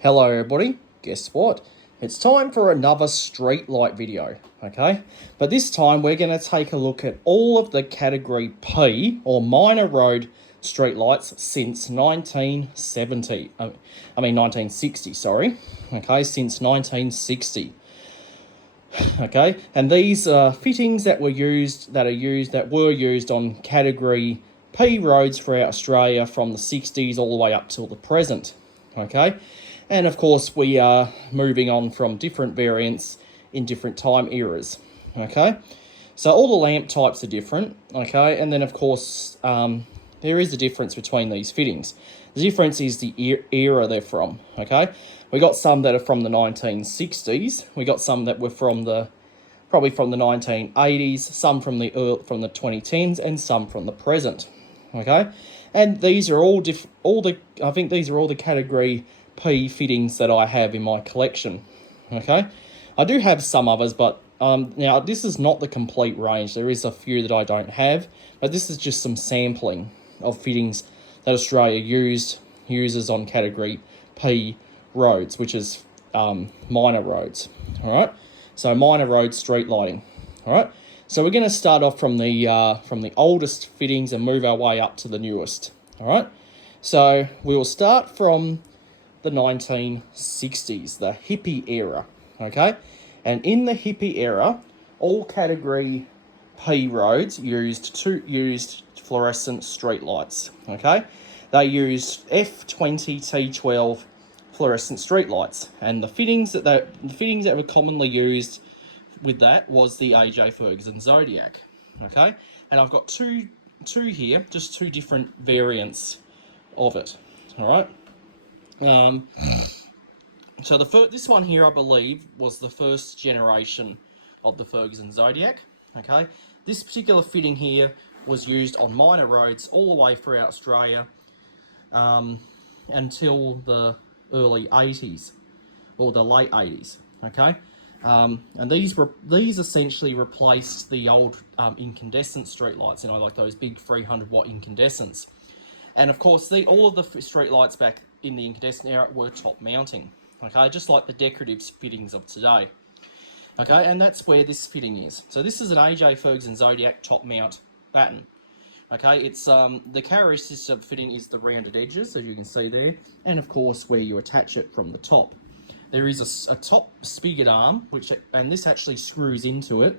Hello everybody, guess what? It's time for another street light video, okay? But this time we're going to take a look at all of the category P, or minor road street lights, since 1960, sorry. Okay, since 1960. Okay, and these fittings that were used on category P roads throughout Australia from the 60s all the way up till the present. Okay, and of course we are moving on from different variants in different time eras. Okay, so all the lamp types are different. Okay, and then of course there is a difference between these fittings. The difference is the era they're from. Okay, we got some that are from the 1960s. We got some that were probably from the 1980s. Some from the 2010s, and some from the present. Okay, and these are all I think these are all the category P fittings that I have in my collection. Okay, I do have some others, but now this is not the complete range. There is a few that I don't have, but this is just some sampling of fittings that Australia uses on category P roads, which is minor roads. All right, so minor road street lighting. All right, so we're going to start off from the oldest fittings and move our way up to the newest. All right, so we will start from the 1960s, the hippie era. Okay, and in the hippie era, all category P roads used fluorescent street lights. Okay, they used F20 T12 fluorescent street lights, and the fittings that were commonly used with that was the AJ Ferguson Zodiac. Okay, and I've got two here, just two different variants of it. All right. So this one here, I believe, was the first generation of the Ferguson Zodiac. Okay, this particular fitting here was used on minor roads all the way throughout Australia until the early 80s or the late 80s. Okay, and these essentially replaced the old incandescent street lights, like those big 300-watt incandescents. And of course, all of the street lights back in the incandescent era were top mounting. Okay, just like the decorative fittings of today. Okay, and that's where this fitting is. So this is an AJ Ferguson Zodiac top mount batten. Okay, it's the characteristic of fitting is the rounded edges, as you can see there, and of course where you attach it from the top. There is a top spigot arm, and this actually screws into it.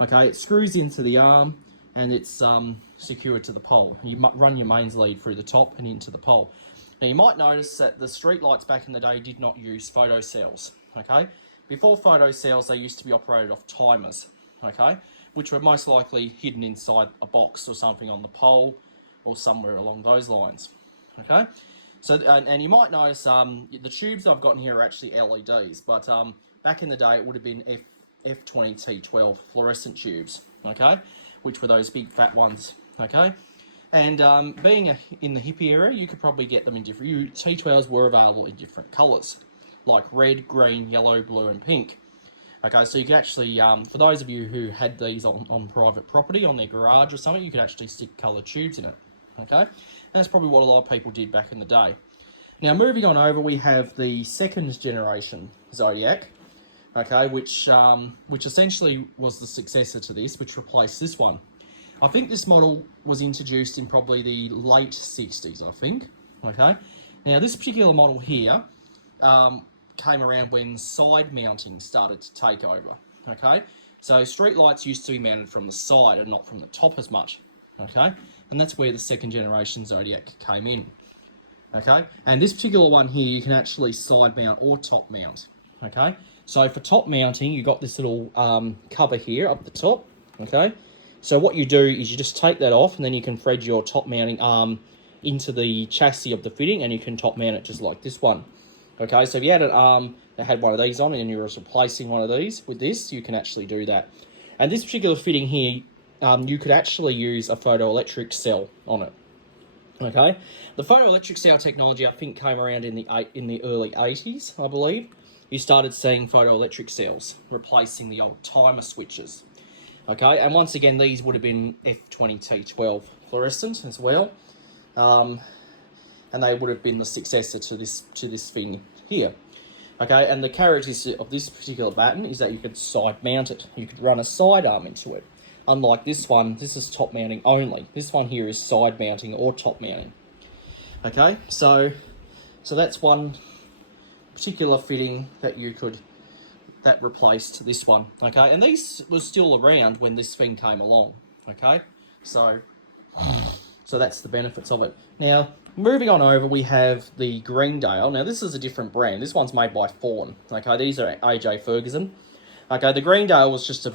Okay, it screws into the arm, and it's secured to the pole. You run your mains lead through the top and into the pole. Now you might notice that the street lights back in the day did not use photocells. Okay, before photocells, they used to be operated off timers. Okay, which were most likely hidden inside a box or something on the pole or somewhere along those lines. Okay, so and you might notice the tubes I've got in here are actually LEDs, but back in the day it would have been F20 T12 fluorescent tubes. Okay, which were those big fat ones. Okay, and being in the hippie era, you could probably get them in different. T12s were available in different colours, like red, green, yellow, blue, and pink. Okay, so you could actually, for those of you who had these on private property, on their garage or something, you could actually stick coloured tubes in it. Okay, and that's probably what a lot of people did back in the day. Now, moving on over, we have the second generation Zodiac. Okay, which essentially was the successor to this, which replaced this one. I think this model was introduced in probably the late 60s, I think. Okay, now this particular model here came around when side mounting started to take over. Okay, so street lights used to be mounted from the side and not from the top as much. Okay, and that's where the second generation Zodiac came in. Okay, and this particular one here, you can actually side mount or top mount. Okay, so for top mounting, you got this little cover here up the top. Okay, so what you do is you just take that off, and then you can thread your top mounting arm into the chassis of the fitting, and you can top mount it just like this one. Okay, so if you had an arm that had one of these on it and you were replacing one of these with this, you can actually do that. And this particular fitting here, you could actually use a photoelectric cell on it. Okay, the photoelectric cell technology I think came around in the early 80s, I believe. You started seeing photoelectric cells replacing the old timer switches. Okay, and once again, these would have been F20 T12 fluorescent as well. And and they would have been the successor to this thing here. Okay, and the characteristic of this particular batten is that you could side mount it. You could run a sidearm into it. Unlike this one, this is top mounting only. This one here is side mounting or top mounting. Okay, so that's one particular fitting that that replaced this one. Okay, and these were still around when this thing came along. Okay, so that's the benefits of it. Now, moving on over, we have the Greendale. Now, this is a different brand. This one's made by Fawn. Okay, these are AJ Ferguson. Okay, the Greendale was just a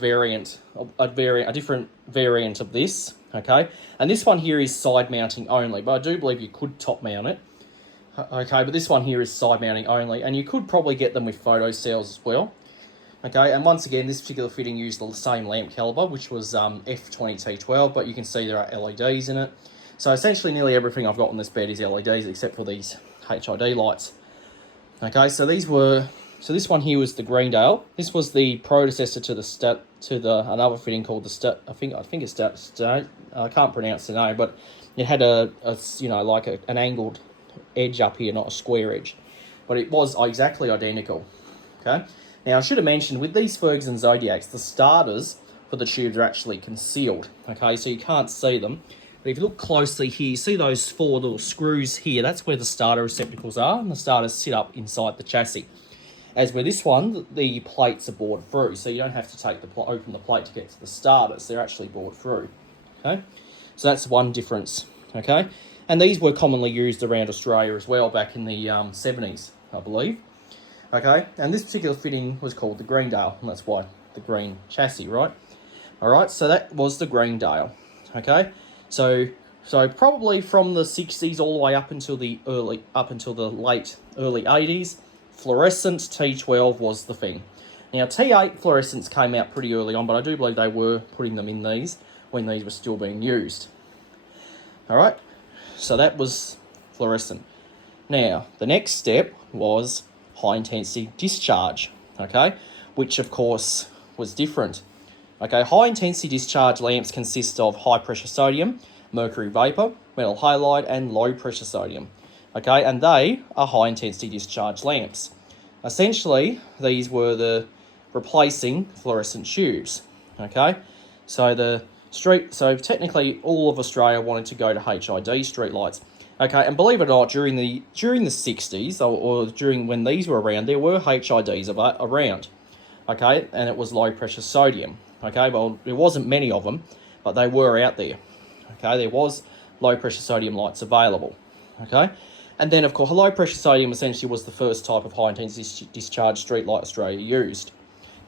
different variant of this. Okay, and this one here is side mounting only, but I do believe you could top mount it. Okay, but this one here is side mounting only, and you could probably get them with photo cells as well. Okay, and once again, this particular fitting used the same lamp caliber, which was F20T12, but you can see there are LEDs in it. So essentially nearly everything I've got on this bed is LEDs except for these HID lights. Okay, so this one here was the Greendale. This was the predecessor to another fitting called the I think it's I can't pronounce the name, but it had an angled edge up here, not a square edge. But it was exactly identical. Okay. Now, I should have mentioned, with these Ferguson Zodiacs, the starters for the tubes are actually concealed, okay, so you can't see them. But if you look closely here, you see those 4 little screws here, that's where the starter receptacles are, and the starters sit up inside the chassis. As with this one, the plates are bored through, so you don't have to open the plate to get to the starters, they're actually bored through, okay? So that's one difference, okay? And these were commonly used around Australia as well back in the 70s, I believe. Okay, and this particular fitting was called the Greendale, and that's why the green chassis, right? All right, so that was the Greendale. Okay, so probably from the 60s all the way up until the early early 80s, fluorescent T12 was the thing. Now T8 fluorescents came out pretty early on, but I do believe they were putting them in these when these were still being used. All right, so that was fluorescent. Now the next step was high intensity discharge, okay, which of course was different. Okay, high intensity discharge lamps consist of high pressure sodium, mercury vapor, metal halide, and low pressure sodium. Okay, and they are high intensity discharge lamps. Essentially, these were the replacing fluorescent tubes. Okay, so technically all of Australia wanted to go to HID streetlights. Okay, and believe it or not, during the 60s, or during when these were around, there were HIDs around, okay, and it was low pressure sodium, okay, well, there wasn't many of them, but they were out there, okay, there was low pressure sodium lights available, okay, and then, of course, low pressure sodium essentially was the first type of high intensity discharge street light Australia used.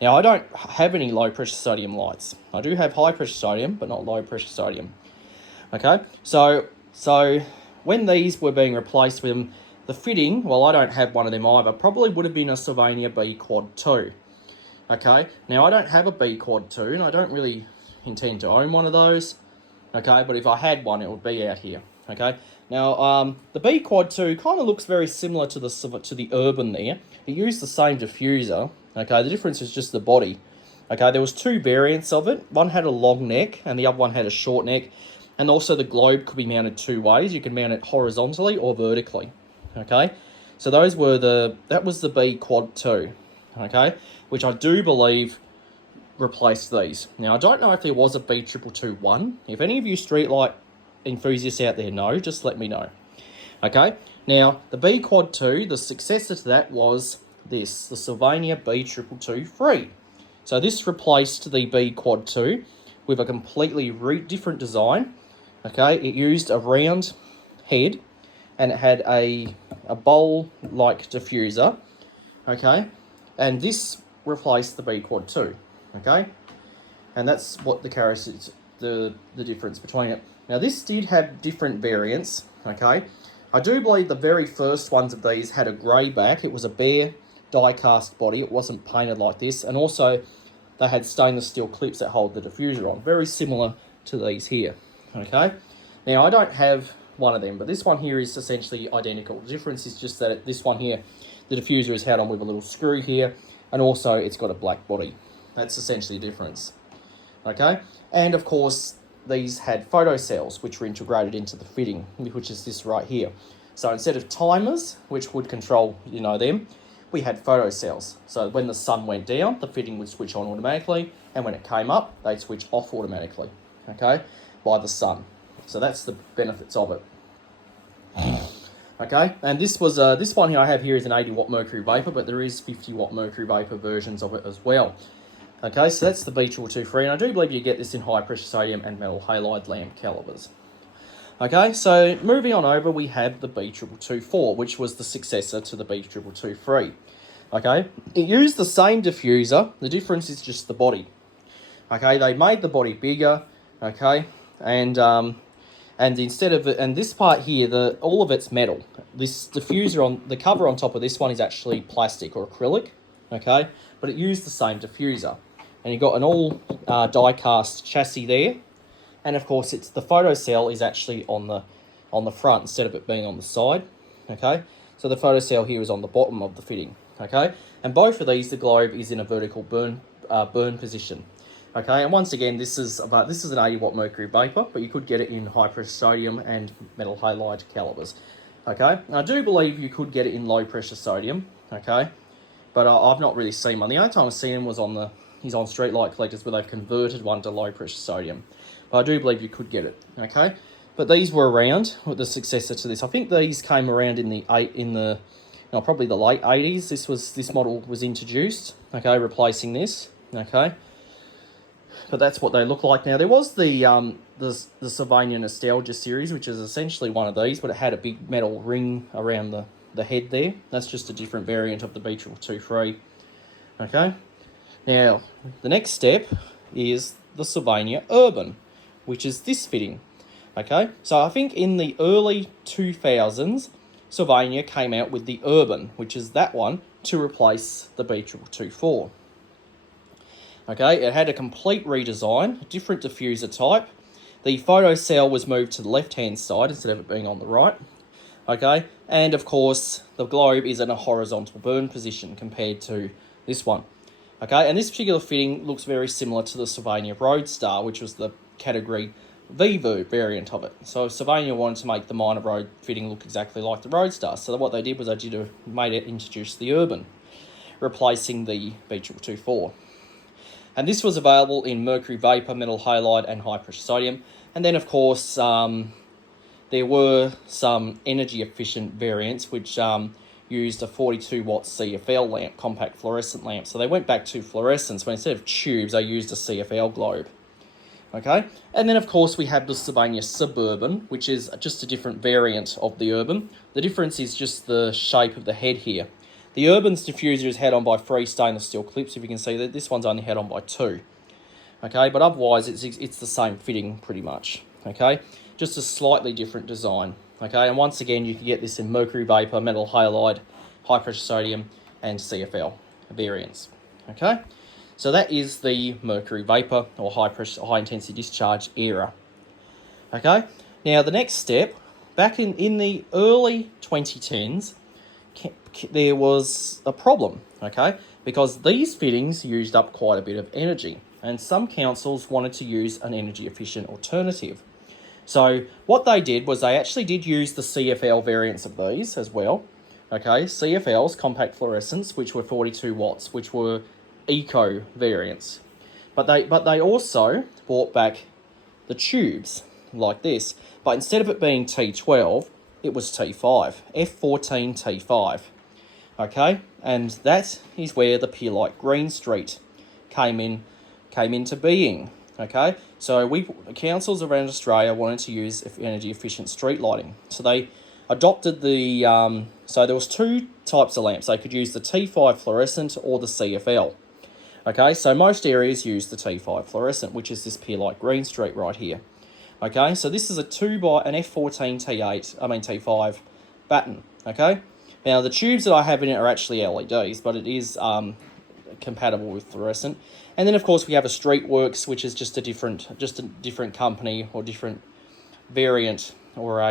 Now, I don't have any low pressure sodium lights. I do have high pressure sodium, but not low pressure sodium, okay, so when these were being replaced with them, the fitting, well, I don't have one of them either, probably would have been a Sylvania B Quad 2. Okay, now I don't have a B Quad 2, and I don't really intend to own one of those. Okay, but if I had one, it would be out here. Okay, now the B Quad 2 kind of looks very similar to the Urban there. It used the same diffuser. Okay, the difference is just the body. Okay, there was 2 variants of it. One had a long neck, and the other one had a short neck. And also the globe could be mounted 2 ways. You can mount it horizontally or vertically. Okay, so that was the B Quad 2. Okay, which I do believe replaced these. Now I don't know if there was a B222-1. If any of you streetlight enthusiasts out there know, just let me know. Okay, now the B Quad 2, the successor to that was the Sylvania B222-3. So this replaced the B Quad 2 with a completely different design. Okay, it used a round head, and it had a bowl-like diffuser, okay, and this replaced the B Quad 2, okay, and that's what the characteristics, the difference between it. Now, this did have different variants, okay. I do believe the very first ones of these had a grey back. It was a bare die-cast body. It wasn't painted like this, and also they had stainless steel clips that hold the diffuser on, very similar to these here. Okay, now I don't have one of them, but this one here is essentially identical. The difference is just that this one here, the diffuser is held on with a little screw here, and also it's got a black body. That's essentially the difference. Okay, and of course these had photo cells which were integrated into the fitting, which is this right here. So instead of timers, which would control, them, we had photocells. So when the sun went down, the fitting would switch on automatically, and when it came up, they'd switch off automatically, okay, by the sun. So that's the benefits of it. Okay, and this one here I have here is an 80 watt mercury vapor, but there is 50 watt mercury vapor versions of it as well. Okay, so that's the B223, and I do believe you get this in high pressure sodium and metal halide lamp calibers. Okay, so moving on over, we have the B224, which was the successor to the B223. Okay, it used the same diffuser, the difference is just the body. Okay, they made the body bigger, okay, and instead of, and this part here, all of it's metal. This diffuser on the cover on top of this one is actually plastic or acrylic, okay, but it used the same diffuser. And you've got an all die-cast chassis there. And of course, it's the photocell is actually on the front instead of it being on the side, okay? So the photocell here is on the bottom of the fitting, okay? And both of these, the globe is in a vertical burn position, okay? And once again, this is an 80 watt mercury vapor, but you could get it in high pressure sodium and metal halide calibers, okay? And I do believe you could get it in low pressure sodium, okay? But I've not really seen one. The only time I've seen him was on street light collectors where they've converted one to low pressure sodium. But I do believe you could get it, okay? But these were around with the successor to this. I think these came around in probably the late 80s. This model was introduced, okay, replacing this, okay? But that's what they look like now. There was the Sylvania Nostalgia series, which is essentially one of these, but it had a big metal ring around the head there. That's just a different variant of the B223, okay? Now, the next step is the Sylvania Urban, which is this fitting, okay? So I think in the early 2000s, Sylvania came out with the Urban, which is that one, to replace the B224. Okay, it had a complete redesign, different diffuser type. The photocell was moved to the left-hand side instead of it being on the right, okay? And of course, the globe is in a horizontal burn position compared to this one. Okay, and this particular fitting looks very similar to the Sylvania Roadstar, which was the category V variant of it. So Sylvania wanted to make the minor road fitting look exactly like the Roadstar. So what they did was introduce the Urban, replacing the B224. And this was available in mercury vapor, metal halide, and high pressure sodium. And then, of course, there were some energy efficient variants which used a 42 watt CFL lamp, compact fluorescent lamp. So they went back to fluorescence, but instead of tubes, they used a CFL globe. Okay, and then of course we have the Sylvania Suburban, which is just a different variant of the Urban. The difference is just the shape of the head here. The Urban's diffuser is held on by 3 stainless steel clips. If you can see that, this one's only held on by 2. Okay, but otherwise it's the same fitting pretty much. Okay, just a slightly different design. Okay, and once again you can get this in mercury vapor, metal halide, high pressure sodium, and CFL variants. Okay. So that is the mercury vapor or high intensity discharge era. Okay, now the next step, back in the early 2010s, there was a problem, okay, because these fittings used up quite a bit of energy and some councils wanted to use an energy efficient alternative. So what they did was they actually did use the CFL variants of these as well, okay, CFLs, compact fluorescents, which were 42 watts, which were eco variants, but they also brought back the tubes like this, but instead of it being T12, it was T5, F14 T5. Okay, and that is where the Peerlite Green Street came into being. Okay, so councils around Australia wanted to use energy efficient street lighting, so they adopted the so there was 2 types of lamps. They could use the T5 fluorescent or the CFL. Okay, so most areas use the T5 fluorescent, which is this Peerlite Green Street right here. Okay, so this is an F14 T5 batten. Okay, now the tubes that I have in it are actually LEDs, but it is compatible with fluorescent. And then of course we have a Streetworks, which is just a different company or different variant, or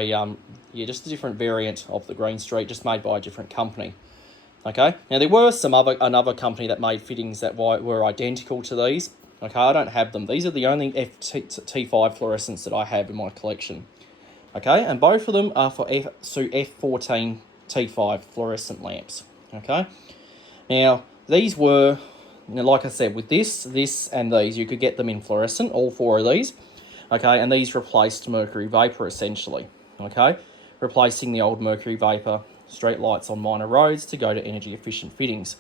just a different variant of the Green Street, just made by a different company. Okay, now there were another company that made fittings that were identical to these. Okay, I don't have them. These are the only T5 fluorescents that I have in my collection. Okay, and both of them are for F14 T5 fluorescent lamps. Okay, now these were, like I said, with this, and these, you could get them in fluorescent, all four of these. Okay, and these replaced mercury vapor essentially. Okay, replacing the old mercury vapor street lights on minor roads to go to energy efficient fittings.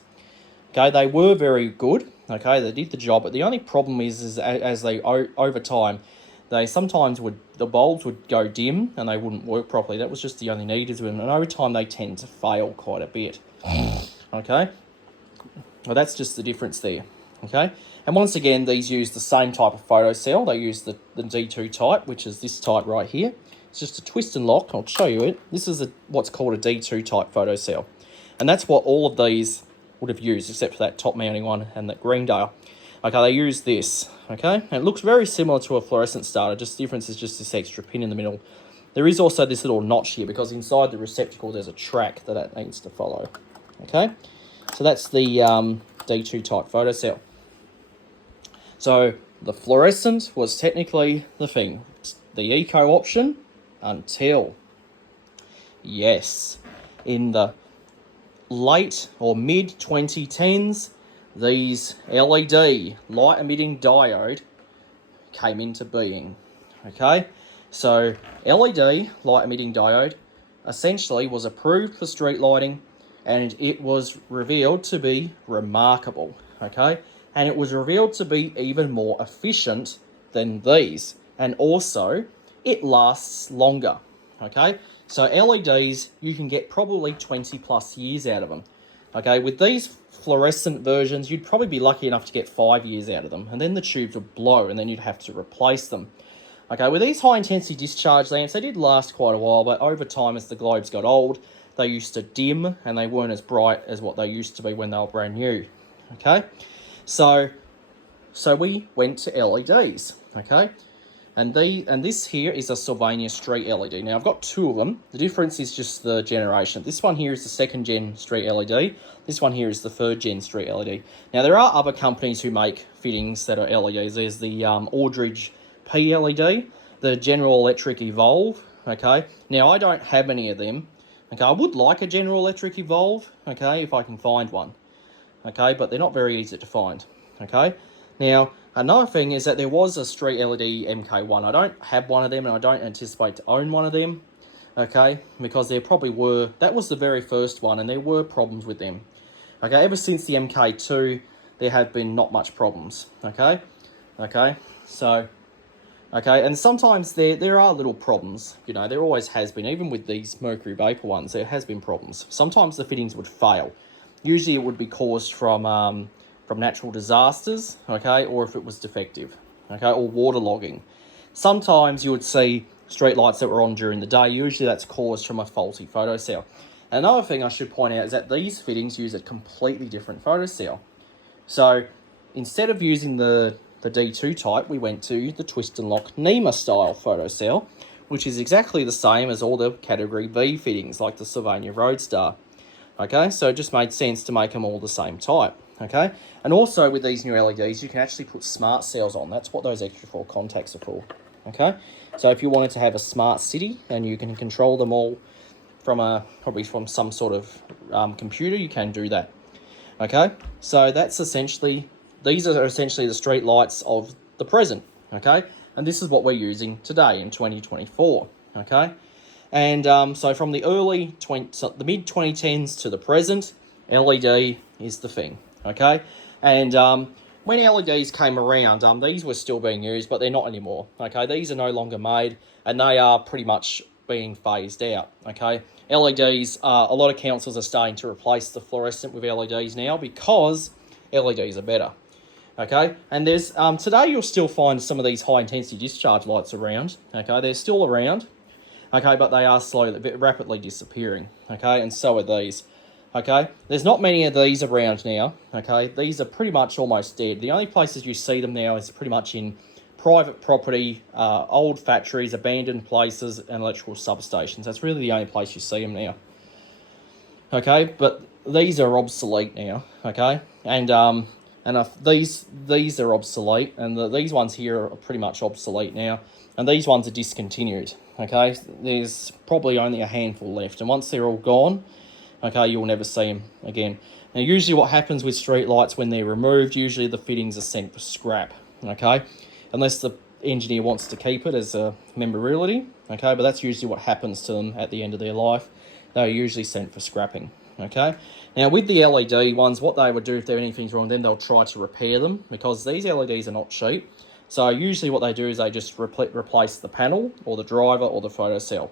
Okay, they were very good. Okay, they did the job, but the only problem is as they over time, they sometimes the bulbs would go dim and they wouldn't work properly. That was just the only need of them, and over time they tend to fail quite a bit. Okay, well that's just the difference there. Okay, and once again these use the same type of photocell. They use the D2 type, which is this type right here. It's just a twist and lock. I'll show you it. This is what's called a D2 type photocell, and that's what all of these would have used, except for that top mounting one and that Greendale. Okay, they use this, okay? And it looks very similar to a fluorescent starter, just the difference is just this extra pin in the middle. There is also this little notch here, because inside the receptacle there's a track that it needs to follow, okay? So that's the D2 type photocell. So the fluorescent was technically the thing, the eco option, until, yes, in the late or mid 2010s, these LED light emitting diode came into being. Okay, so LED light emitting diode essentially was approved for street lighting, and it was revealed to be remarkable. Okay, and it was revealed to be even more efficient than these, and also it lasts longer. Okay, so LEDs, you can get probably 20 plus years out of them. Okay, with these fluorescent versions, you'd probably be lucky enough to get 5 years out of them, and then the tubes would blow, and then you'd have to replace them. Okay, with these high-intensity discharge lamps, they did last quite a while, but over time, as the globes got old, they used to dim, and they weren't as bright as what they used to be when they were brand new. Okay, so we went to LEDs. Okay. And this here is a Sylvania Street LED. Now, I've got two of them. The difference is just the generation. This one here is the second gen Street LED. This one here is the third gen Street LED. Now, there are other companies who make fittings that are LEDs. There's the Aldridge PLED, the General Electric Evolve. Okay. Now, I don't have any of them. Okay. I would like a General Electric Evolve. Okay, if I can find one. Okay, but they're not very easy to find. Okay. Now, another thing is that there was a Street LED MK1. I don't have one of them, and I don't anticipate to own one of them, okay, because there probably were, that was the very first one, and there were problems with them. Okay, ever since the MK2, there have been not much problems, okay, so, okay, and sometimes there are little problems, you know, there always has been, even with these mercury vapor ones, there has been problems. Sometimes the fittings would fail. Usually it would be caused from natural disasters, okay, or if it was defective, okay, or waterlogging. Sometimes you would see street lights that were on during the day. Usually that's caused from a faulty photocell. Another thing I should point out is that these fittings use a completely different photocell. So instead of using the D2 type, we went to the twist and lock NEMA style photocell, which is exactly the same as all the category V fittings like the Sylvania Roadstar. Okay, so it just made sense to make them all the same type. Okay, and also with these new LEDs, you can actually put smart cells on. That's what those extra 4 contacts are for. Okay, so if you wanted to have a smart city and you can control them all from probably from some sort of computer, you can do that. Okay, so that's essentially, these are essentially the street lights of the present. Okay, and this is what we're using today in 2024. Okay, and so from the the mid 2010s to the present, LED is the thing. Okay, and when LEDs came around, these were still being used, but they're not anymore. Okay, these are no longer made, and they are pretty much being phased out. Okay, LEDs, a lot of councils are starting to replace the fluorescent with LEDs now because LEDs are better. Okay, and there's today you'll still find some of these high intensity discharge lights around. Okay, they're still around. Okay, but they are slowly, rapidly disappearing. Okay, and so are these. Okay, there's not many of these around now. Okay, these are pretty much almost dead. The only places you see them now is pretty much in private property, old factories, abandoned places, and electrical substations. That's really the only place you see them now. Okay, but these are obsolete now. Okay, and And these are obsolete, and these ones here are pretty much obsolete now, and these ones are discontinued. Okay, there's probably only a handful left, and once they're all gone, okay, you'll never see them again. Now, usually what happens with street lights when they're removed, usually the fittings are sent for scrap. Okay, unless the engineer wants to keep it as a memorability. Okay, but that's usually what happens to them at the end of their life. They're usually sent for scrapping. Okay, now with the LED ones, what they would do if anything's wrong with them, they'll try to repair them, because these LEDs are not cheap. So usually what they do is they just replace the panel or the driver or the photocell.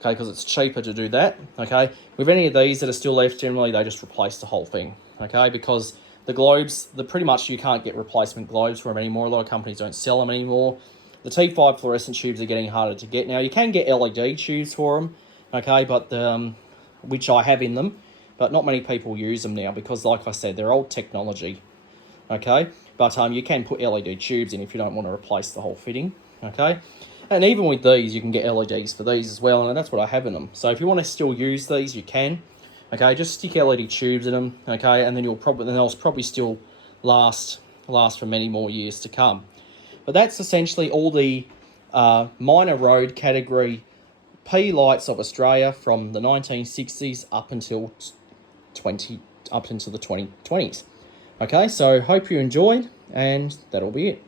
Okay, because it's cheaper to do that. Okay, with any of these that are still left, generally they just replace the whole thing. Okay, because the globes, pretty much you can't get replacement globes for them anymore. A lot of companies don't sell them anymore. The T5 fluorescent tubes are getting harder to get now. You can get LED tubes for them, okay, but which I have in them, but not many people use them now because, like I said, they're old technology. Okay, but you can put LED tubes in if you don't want to replace the whole fitting. Okay, and even with these, you can get LEDs for these as well, and that's what I have in them. So if you want to still use these, you can. Okay, just stick LED tubes in them. Okay, and then they'll probably still last for many more years to come. But that's essentially all the minor road category P lights of Australia from the 1960s up until the 2020s. Okay, so hope you enjoyed, and that'll be it.